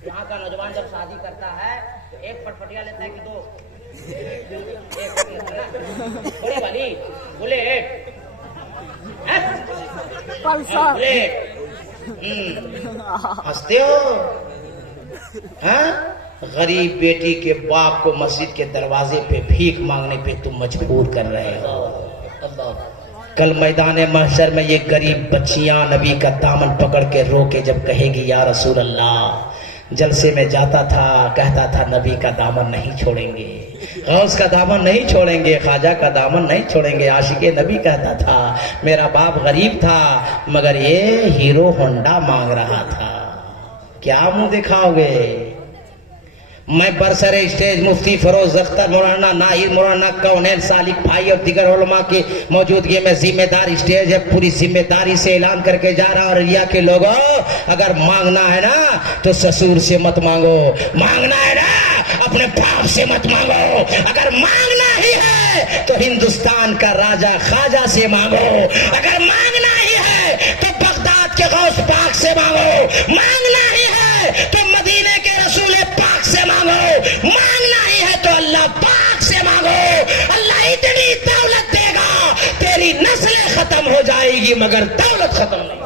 यहाँ का नौजवान जब शादी करता है तो एक फटफटिया लेता है कि दो? एक बड़े वाली बुलेट, हंसते हो? हाँ? गरीब बेटी के बाप को मस्जिद के दरवाजे पे भीख मांगने पे तुम मजबूर कर रहे हो। कल मैदान महशर में ये गरीब बच्चियां नबी का दामन पकड़ के रो के जब कहेगी या रसूल अल्लाह, जलसे में जाता था कहता था नबी का दामन नहीं छोड़ेंगे, गौस का दामन नहीं छोड़ेंगे, ख्वाजा का दामन नहीं छोड़ेंगे, आशिके नबी कहता था मेरा बाप गरीब था मगर ये हीरो होंडा मांग रहा था, क्या मुंह दिखाओगे? मैं बरसरे स्टेज मुफ्ती फरोज अख्तर मौलाना नाहिर मौलाना कौनैन सालिक भाई और दिगर उलमा की मौजूदगी में जिम्मेदार स्टेज है, पूरी जिम्मेदारी से ऐलान करके जा रहा। और रिया के लोगों, अगर मांगना है ना तो ससुर से मत मांगो, मांगना है ना अपने बाप से मत मांगो, अगर मांगना ही है तो हिंदुस्तान का राजा ख्वाजा से मांगो, अगर मांगना ही है तो बगदाद के गौस पाक से मांगो, मांगना ही है तो मदीने के रसूल पाक से मांगो, मांगना ही है तो अल्लाह पाक से मांगो। अल्लाह इतनी दौलत देगा तेरी नस्लें खत्म हो जाएगी मगर दौलत खत्म नहीं।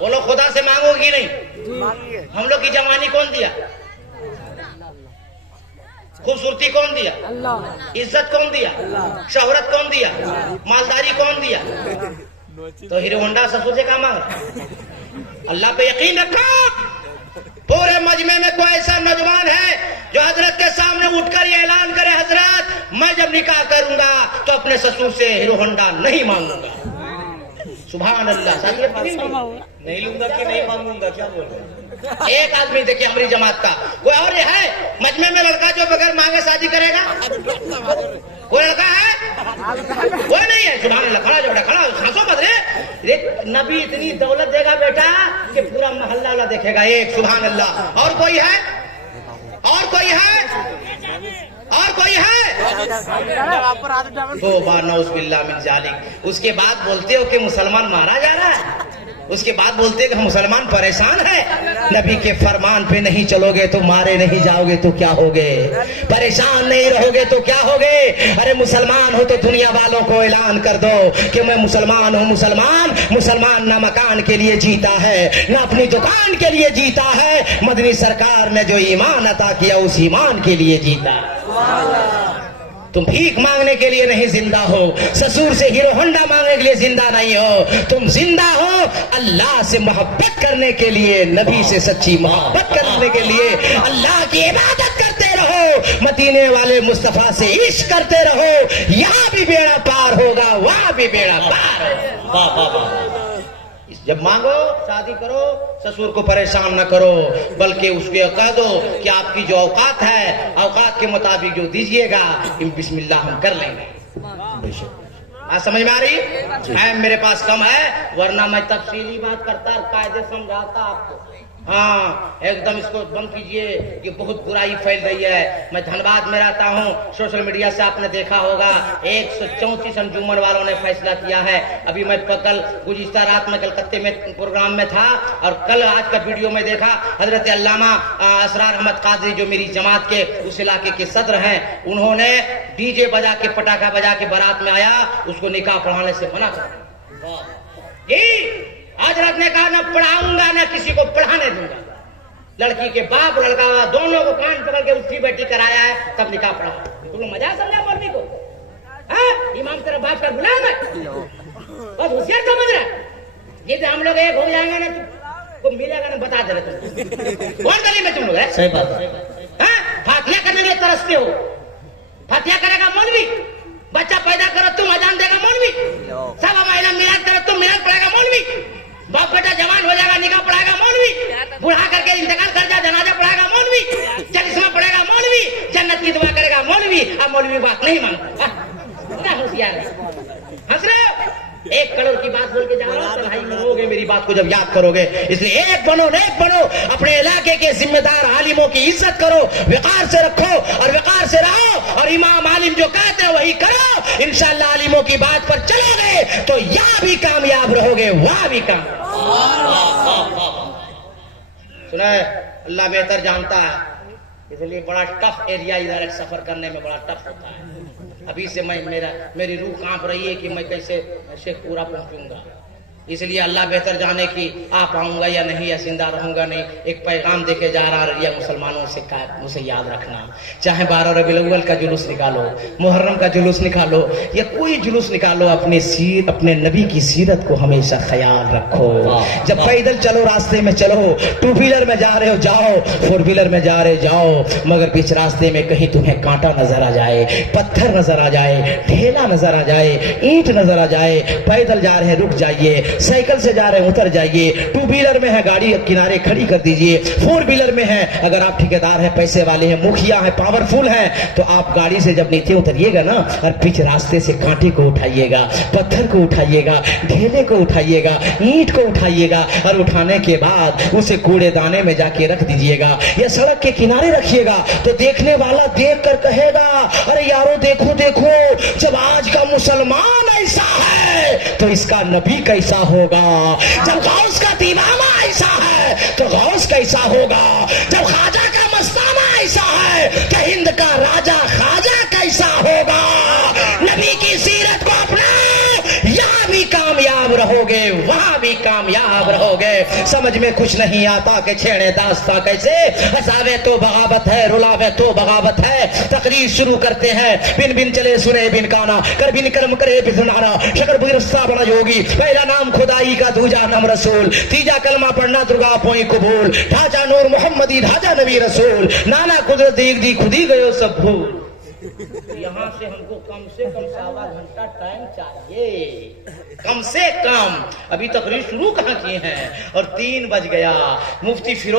बोलो खुदा से मांगोगी नहीं? हम लोग की जवानी कौन दिया? खूबसूरती कौन दिया? इज्जत कौन दिया? शोहरत कौन दिया? मालदारी कौन दिया? तो हीरो होंडा ससुर से कहाँ मांग? अल्लाह पे यकीन रखो। पूरे मजमे में कोई ऐसा नौजवान है जो हजरत के सामने उठकर ये ऐलान करे हजरत मैं जब निकाह करूंगा तो अपने ससुर से हीरो होंडा नहीं मांगूंगा? सुभान अल्लाह। नहीं लूंगा कि नहीं मांगूंगा, क्या बोल रहे? एक आदमी देखिए हमारी जमात का कोई और है मजमे में लड़का जो बगैर मांगे शादी करेगा? कोई लड़का है? कोई नहीं है। सुभान अल्लाह। खड़ा जो बेटा खड़ा, हंसो मत रे। नबी इतनी दौलत देगा बेटा कि पूरा मोहल्ला वाला देखेगा। एक सुभान अल्लाह। और कोई है? और कोई है? और कोई है? तौबा नौज़ुबिल्लाह मिन जालिक। उसके बाद बोलते हो कि मुसलमान मारा जा रहा है, उसके बाद बोलते हैं कि मुसलमान परेशान है। नबी के फरमान पे नहीं चलोगे तो मारे नहीं जाओगे तो क्या होगे? परेशान नहीं रहोगे तो क्या होगे? अरे मुसलमान हो तो दुनिया वालों को ऐलान कर दो कि मैं मुसलमान हूँ। मुसलमान ना मकान के लिए जीता है ना अपनी दुकान के लिए जीता है, मदनी सरकार ने जो ईमान अता किया उस ईमान के लिए जीता। तुम भीख मांगने के लिए नहीं जिंदा हो, ससुर से हीरो होंडा मांगने के लिए जिंदा नहीं हो, तुम जिंदा हो अल्लाह से मोहब्बत करने के लिए, नबी से सच्ची मोहब्बत करने के लिए। अल्लाह की इबादत करते रहो, मदीने वाले मुस्तफा से इश्क करते रहो, यहाँ भी बेड़ा पार होगा वहाँ भी बेड़ा पार। वाह वाह वाह। जब मांगो शादी करो ससुर को परेशान न करो, बल्कि उसके कह दो कि आपकी जो औकात है औकात के मुताबिक जो दीजिएगा बिस्मिल्लाह हम कर लेंगे। आज समझ में आ रही? टाइम मेरे पास कम है वरना मैं तफसीली बात करता कायदे समझाता आपको। हाँ एकदम इसको बंद कीजिए, ये बहुत बुराई फैल रही है। मैं धनबाद में रहता हूँ, सोशल मीडिया से आपने देखा होगा 134 अंजुमन वालों ने फैसला किया है। अभी मैं कल गुज़िश्ता रात में कलकत्ते में प्रोग्राम में था और कल आज का वीडियो में देखा हजरत अल्लामा असरार अहमद कादरी जो मेरी जमात के उस इलाके के सदर हैं, उन्होंने डीजे बजा के पटाखा बजा के बारात में आया, उसको निकाह पढ़ाने से मना कर। हजरत ने कहा ना पढ़ाऊंगा ना किसी को पढ़ाने दूंगा। लड़की के बाप लड़का दोनों को कान पकड़ के उठी बैठी कराया है, तब निकाह पढ़ा। तुम मजा समझा मौलवी को? इमाम तेरा बाप का गुलाम है, बस होशियार समझ रहा है। ये हम लोग एक हो जाएंगे ना तुमको मिलेगा ना बता दे रहे तुम कौन गली में तुम लोग है। सही बात है। फातिया करने के लिए तरसते हो, फातिया करेगा मौलवी, बच्चा पैदा करो तुम अजान देगा मौलवी, सब महिला मिलाद करो तुम मिलाद पड़ेगा मौलवी, बाप बेटा जवान हो जाएगा निकाह पढ़ाएगा मौलवी, बुढ़ा करके इंतकाल कर जाए जनाजा पढ़ाएगा मौलवी, चलिस्मा पढ़ेगा मौलवी, जन्नत की दुआ करेगा मौलवी। अब मौलवी बात नहीं मानता, क्या होशियार है। हंस रहे हो? 1 करोड़ की बात बोल के जा रहा हूँ, भाई मनोगे मेरी बात को जब याद करोगे। इसलिए एक बनो, अपने इलाके के जिम्मेदार आलिमों की इज्जत करो, विकार से रखो और विकार से रहो, और इमाम आलिम जो कहते हैं वही करो। इंशाअल्लाह आलिमों की बात पर चलोगे तो यहाँ भी कामयाब रहोगे, वहाँ भी कामयाब। सुना है, अल्लाह बेहतर जानता है, इसलिए बड़ा टफ एरिया इधर सफर करने में बड़ा टफ होता है। अभी से मेरी रूह कांप रही है कि मैं कैसे शेखपुरा पहुंचूंगा, इसलिए अल्लाह बेहतर जाने की आ पाऊंगा या नहीं, या जिंदा रहूंगा नहीं। एक पैगाम देके जा रहा है मुसलमानों से, मुझे याद रखना, चाहे 12 रबीउल अव्वल का जुलूस निकालो, मुहर्रम का जुलूस निकालो, या कोई जुलूस निकालो, अपने नबी की सीरत को हमेशा ख्याल रखो। जब पैदल चलो, रास्ते में चलो, 2 व्हीलर में जा रहे हो जाओ, 4 व्हीलर में जा रहे जाओ, मगर बीच रास्ते में कहीं तुम्हें कांटा नजर आ जाए, पत्थर नजर आ जाए, ढेला नजर आ जाए, ईंट नजर आ जाए, पैदल जा रहे रुक जाइए, साइकिल से जा रहे हैं उतर जाइए, 2 व्हीलर में है गाड़ी किनारे खड़ी कर दीजिए, 4 व्हीलर में है, अगर आप ठेकेदार हैं, पैसे वाले हैं, मुखिया हैं, पावरफुल हैं, तो आप गाड़ी से जब नीचे उतरिएगा ना, और बीच रास्ते से कांटे को उठाइएगा, पत्थर को उठाइएगा, ढेले को उठाइएगा, ईंट को उठाइएगा, और उठाने के बाद उसे कूड़ेदाने में जाके रख दीजिएगा या सड़क के किनारे रखिएगा। तो देखने वाला देख कर कहेगा, अरे यारो देखो देखो, जब आज का मुसलमान ऐसा है तो इसका नबी कैसा होगा, जब गौस का दीवाना ऐसा है तो गौस कैसा होगा, जब ख्वाजा का मस्ताना ऐसा है तो हिंद का राजा ख्वाजा कैसा होगा। नबी की सीरत को अपनाओ, यहाँ भी कामयाब रहोगे, वहां भी कामयाब रहोगे। समझ में कुछ नहीं आता कि छेड़े दास्ता कैसे, हंसावे तो बगावत है, रुलावे तो बगावत है। तकरीर शुरू करते हैं, बिन बिन चले सुने बिन काना, कर बिन कर्म करे बिन सुनाना, शकर बुरस्ता बड़ा योगी, पहला नाम खुदाई का, दूजा नाम रसूल, तीजा कलमा पढ़ना दुर्गा पोई कबूल, ढांचा नूर मोहम्मदी, ढांचा नबी रसूल, नाना कुदरत देख दी खुदी गयो सब भूल। यहाँ से हमको कम से कम 1.25 घंटा टाइम चाहिए, कम से कम। अभी तकरीर शुरू कहाँ किए हैं और 3 बज गया। मुफ्ती फिरोज